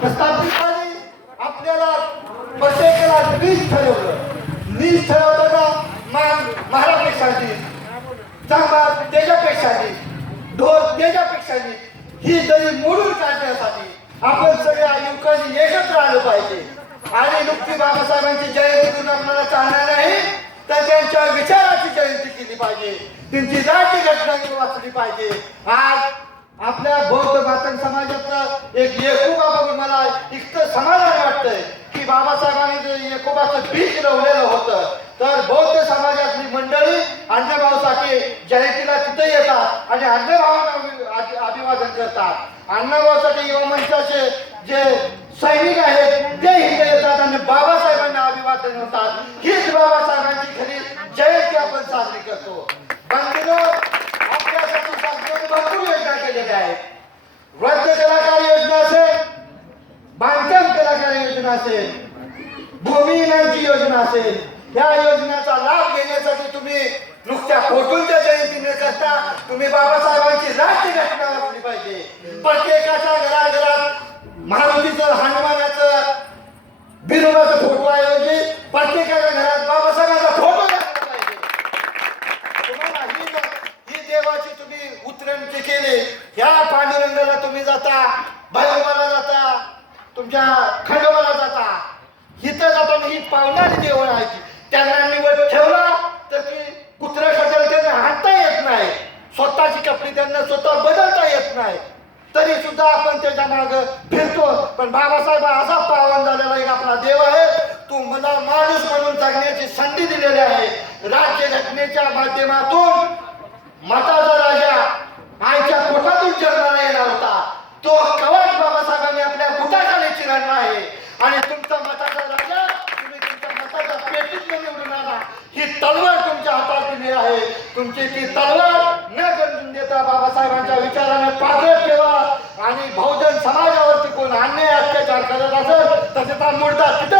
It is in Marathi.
प्रस्थापितांनी आपल्याला प्रत्येकाला नीच ठरवलं. नीच ठरवताना मान महारापेक्षा नीच चांगला त्याच्यापेक्षा नीच ढोल त्याच्यापेक्षा नीच ही दरी मोडून काढण्यासाठी आपण सगळ्या युवकांनी एकत्र आलं पाहिजे. आणि नुकती बाबासाहेबांची जयंती करून आपल्याला चालणार नाही तर त्यांच्या विचाराची जयंती केली पाहिजे. त्यांची राज्य घटना वाचली पाहिजे. आज आपल्या बौद्ध मातंग समाजातलं एक एकोबा बघून मला इतकं समाधान वाटतंय की बाबासाहेबांनी जे एकोबाचं बीज रवलेलं होतं. तर बौद्ध समाजातली मंडळी अण्णाभाऊसाठी जयंतीला तिथे येतात आणि अण्णाभावांना अभिवादन करतात. अण्णाभाऊसाठी युवा मंचाचे जे सैनिक आहेत ते इथे येतात आणि बाबासाहेबांना अभिवादन होतात. हीच बाबासाहेबांची खरी जयंती आपण साजरी करतो. योजना असेल भूमी भूमिहीनांची योजना असेल या योजनेचा लाभ घेण्यासाठी तुम्ही नुकत्या फोटूंच्या जयंती करता तुम्ही बाबासाहेबांची राज्य घटना वाचली पाहिजे. प्रत्येकाच्या घराघरात मारुतीचं हनुमानाचं बिरोबाचं फोटो ऐवजी प्रत्येकाच्या घरात बाबासाहेबांचा फोटो लागला पाहिजे. तुम्हाला ही ही देवाची तुम्ही उतरणची केली. ह्या पांडुरंगाला तुम्ही जाता भैरवाला जाता तुमच्या खंडोबा इथं जाताना ही पावणारी देवळ आहे त्यांना निवड ठेवला तर ती कुत्र्या खटर त्यांना हाणता येत नाही. स्वतःची कपडे त्यांना स्वतः बदलता येत नाही. तरी सुद्धा आपण त्याच्या माग फिरतो. पण बाबासाहेब असा पावन झालेला एक आपला देव आहे. तू मला माणूस म्हणून जगण्याची संधी दिलेली आहे. राज्य घटनेच्या माध्यमातून मताचा राजा आईच्या पोटातून जन्माला येणार होता. तो कवाच बाबासाहेबांनी आपल्या बुटाखाली चिरडला आहे. आणि तुमचा मताचा राजा तुम्ही तुमच्या मताच्या पेटीत निवडून आला ही तलवार तुमच्या हातात दिली आहे तुमची ती तलवार न गंजून देता बाबासाहेबांच्या विचाराने पागळ ठेवा आणि बहुजन समाजावरती कोण अन्याय अत्याचार करत असेल तसे त्याचा तिथे